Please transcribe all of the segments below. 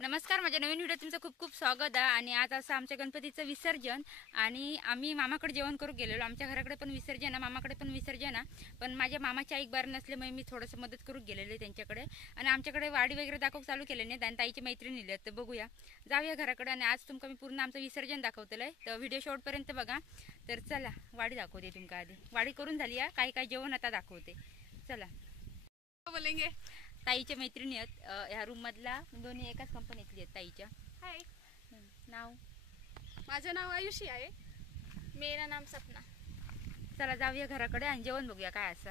नमस्कार, माझ्या नवीन व्हिडिओ तुमचं खूप खूप स्वागत आहे। आणि आज असं आमच्या गणपतीचं विसर्जन आणि आम्ही मामाकडे जेवण करू गेलेलो। आमच्या घराकडे पण विसर्जन आहे, मामाकडे पण विसर्जन आहे, पण माझ्या मामाची आई बार नसल्यामुळे मी थोडंसं मदत करू गेलेले त्यांच्याकडे। आणि आमच्याकडे वाडी वगैरे दाखव चालू केले नाही, आणि ताईची मैत्रिणी नेली, तर बघूया, जाऊया घराकडे। आणि आज तुमका मी पूर्ण आमचं विसर्जन दाखवतलंय, तर व्हिडिओ शेवटपर्यंत बघा। तर चला वाडी दाखवते तुमका। आधी वाडी करून झाली आहे, काय काय जेवण आता दाखवते, चला। बोलेंगे ताईच्या मैत्रिणी आहेत, ह्या रूम मधला दोन्ही एकाच कंपनीतली आहेत ताईच्या। हाय, नाव माझं नाव आयुषी आहे। मेरा नाम सपना। चला जाऊया घराकडे आणि जेवण बघूया काय असं।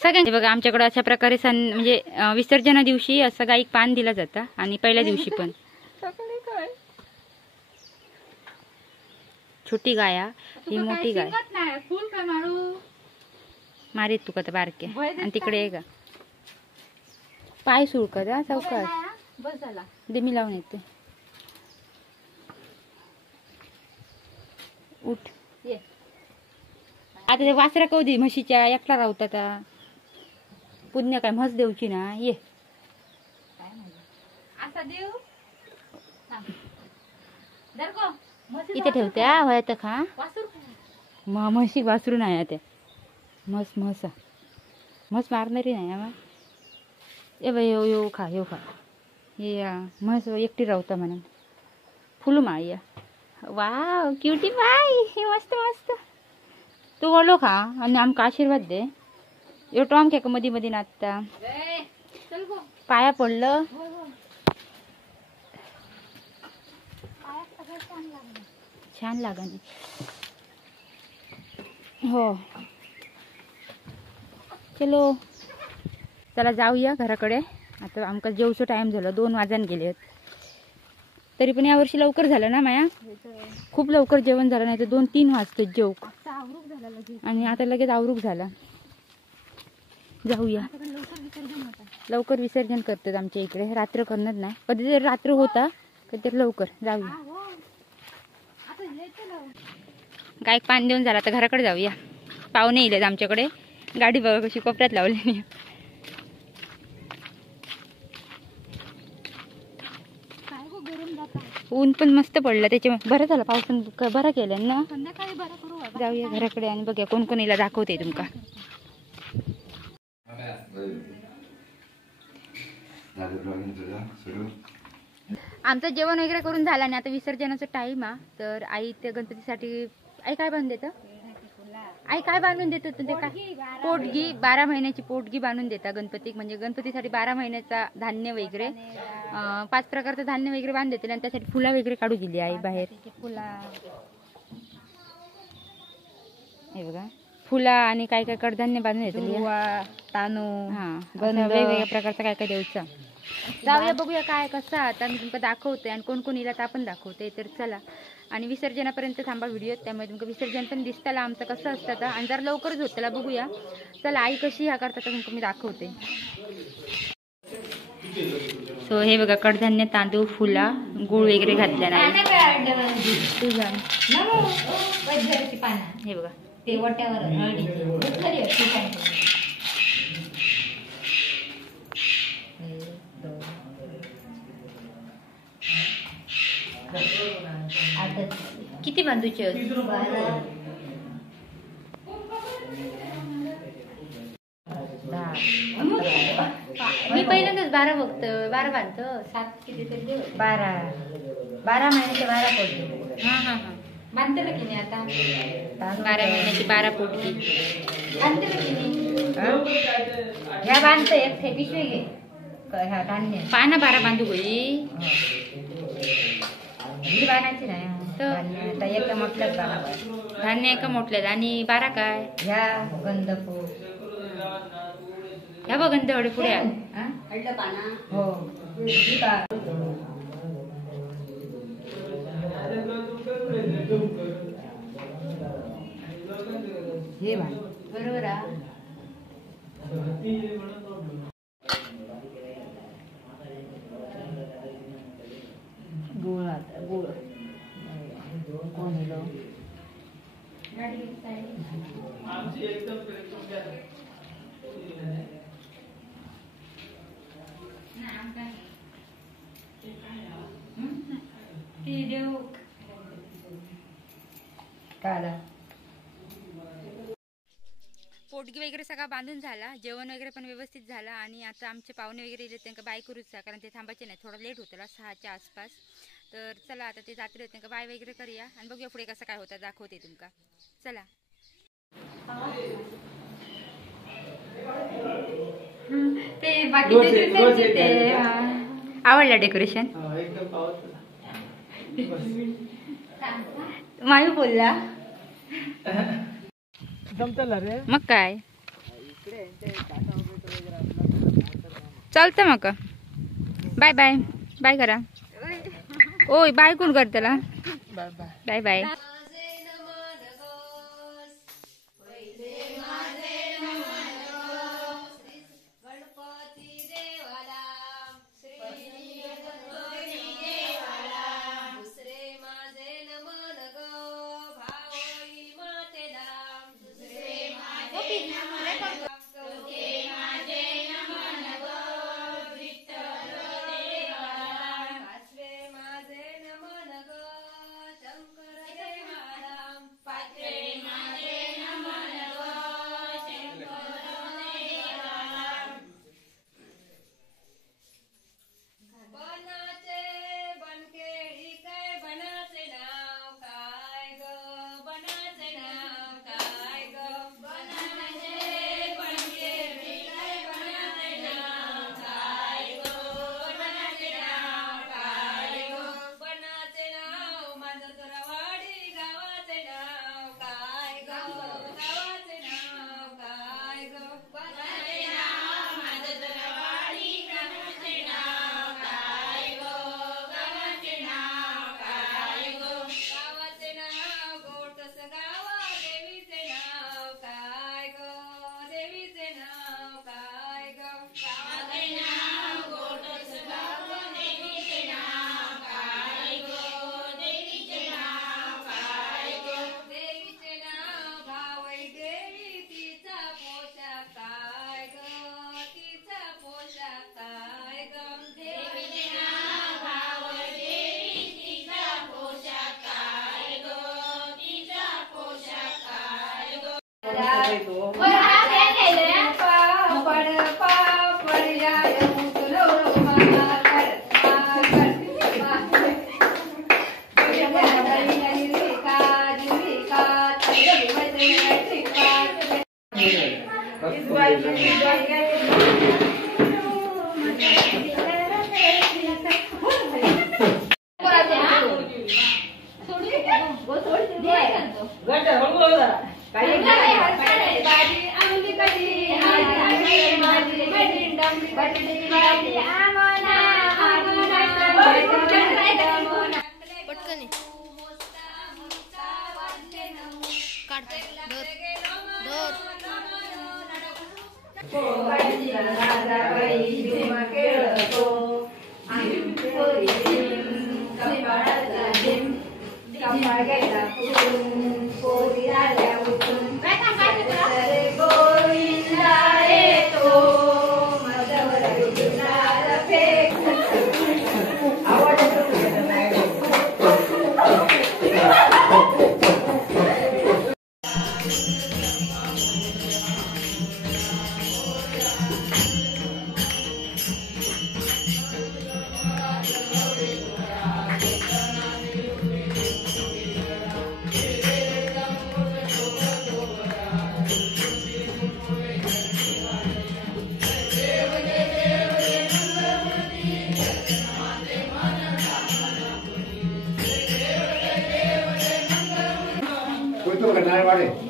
सगळ्यांनी बघा, आमच्याकडे अशा प्रकारे सण म्हणजे विसर्जना दिवशी असं गाईक पान दिला जातं, आणि पहिल्या दिवशी पण छोटी गाया ही मोठी गाय मारीत तू का बारके, आणि तिकडे आहे का पाय सुळकत चौकात बस झाला दिमी लावून येते। उठ ये आता ते वासरा कधी म्हशीच्या एकटा राहतात, पुण्य काय म्हस देऊची ना। ये असा देव इथे ठेवत्या होय तर खा वासुर म्हशी वासरू नाही त्या म्हस म्हस मारणारी नाही मग ए बाई येऊ खा ये म्हस एकटी राहता म्हणून फुलू माळ या। वाव क्युटी बाई, मस्त मस्त। तू बोलो खा आणि आमका आशीर्वाद दे। यो टॉम खेक मधी मधी नाचता, पाया पडलं छान लागन हो। चलो चला जाऊया घराकडे, आता आमका जेवचं टाइम झालं, 2 वाजून गेले। तरी पण यावर्षी लवकर झालं ना माया, खूप लवकर जेवण झालं, नाही तर 2-3 वाजता जेव, आणि आता लगेच आवरूक झाला। जाऊया लवकर विसर्जन करतात आमच्या इकडे, रात्र करणार नाही, कधीतरी रात्र होता कधीतरी लवकर। जाऊया गायक पान देऊन झाला, तर घराकडे जाऊया। पाहुणे येईल आमच्याकडे, गाडी बघा कशी कोपऱ्यात लावली। ऊन पण मस्त पडलं, त्याच्यामुळे बरं झालं पावसानं बरं केलं ना। जाऊया घराकडे आणि बघूया कोण कोण येईल दाखवते तुमका। आमचं जेवण वगैरे करून झालं आणि आता विसर्जनाचा टाइम आहे, तर आई त्या गणपतीसाठी आई काय बांधून देतं, आई काय बांधून देत ते काय पोटगी, 12 महिन्याची पोटगी बांधून देता गणपती, म्हणजे गणपतीसाठी 12 महिन्याचा धान्य वगैरे 5 प्रकारचं धान्य वगैरे बांधून देते, आणि त्यासाठी फुला वगैरे काढू दिली आई बाहेर। हे बघा फुला आणि काय काय कडधान्य बांधून देते, तांदूळ वेगवेगळ्या प्रकारचं काय काय द्यायचं। जाऊया बघूया काय कसं, आता मी तुमका दाखवते आणि कोण कोण येईल ते आपण दाखवते। तर चला, आणि विसर्जनापर्यंत थांबा व्हिडिओ, त्यामुळे तुमचं विसर्जन पण दिसताला आमचं कसं असतं, आणि जर लवकरच होत त्याला बघूया। चला आई कशी ह्या करतात तुमका मी दाखवते। सो हे बघा कडधान्य, तांदूळ, फुला, गुळ वगैरे घातल्या नाही, हे बघा ते वट्यावर किती बांधूचे मी पहिल्यांदाच 12 बघतो, 12 बांधतो, 7 किती तरी 12 महिन्याचे 12 पोटगी। हा बांधते की नाही आता 12 महिन्याची 12 पोटगी बांधते की नाही, ह्या बांधतं एक ठे पिशवी घे ह्या धान्य पाना 12 बांधू गई बांधायची नाही तर एका मोठल्याच धान्य एका मोठल्यात, आणि 12 काय ह्या गंध फूल ह्या बघ तेवढे पुढे हो हे बाय बरोबर गुळ गुळ कोण येलो काय पोटगी वगैरे सगळा बांधून झाला, जेवण वगैरे पण व्यवस्थित झालं आणि आता आमचे पाहुणे वगैरे येले त्यांना बाय करूच कारण ते थांबायचे नाही, थोडं लेट होतं 6च्या आसपास. तर चला आता ते जात्री होते त्यांना बाय वगैरे करूया आणि बघूया पुढे कसं काय होतं दाखवते तुमका. चला ते बाकीचे ते आवडलं डेकोरेशन मायू बोलला मग काय चालतं मग बाय बाय बाय करा. ओय बाय कोण करतला बाय बाय.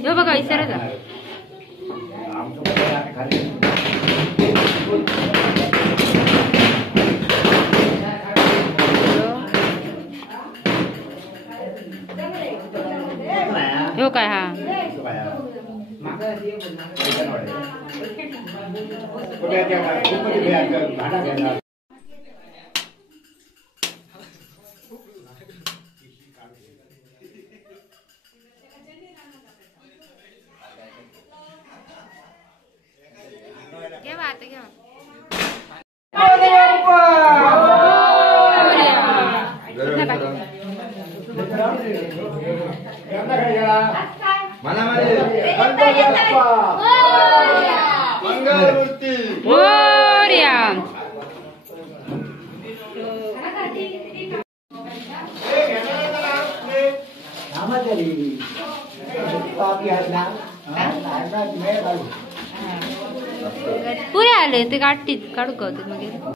यो बघा विचारा घेवा आता घेवा. मोरया. पुरे आले ते काढतीत काढू का होते मग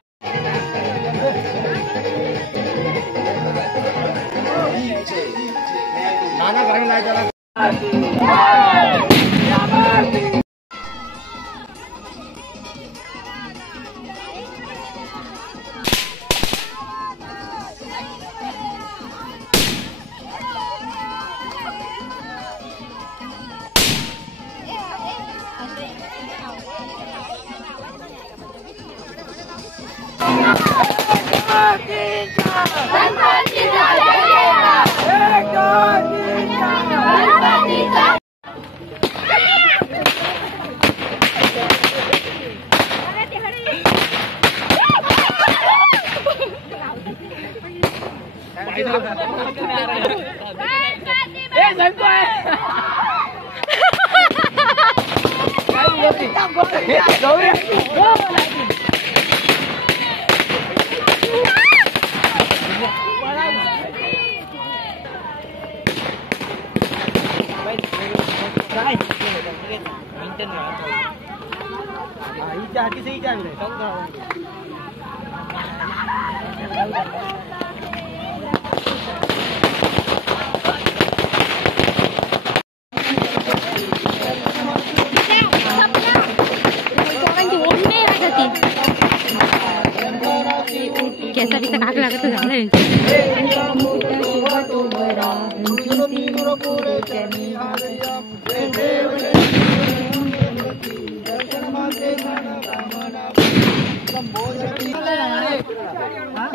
कैसा भी तक आग लगा तो झाला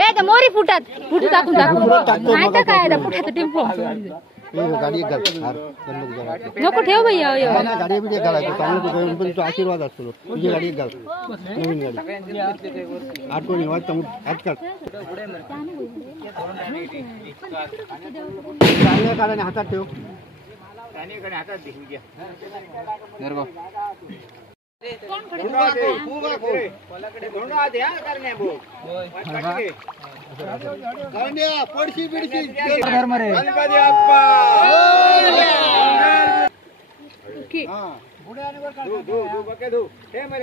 ए मोरी फुटात फुटू टाकून टाकू नाही तर काय फुटात टेम्पो गाडी नको ठेव भैया गाडी बी घालायचं चांगलं पण तो आशीर्वाद असतो तुझी गाडी घाल नवीन गाडी आठवणी वाजता आज काढ काढाने हातात ठेव पडशी बिडशी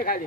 खाली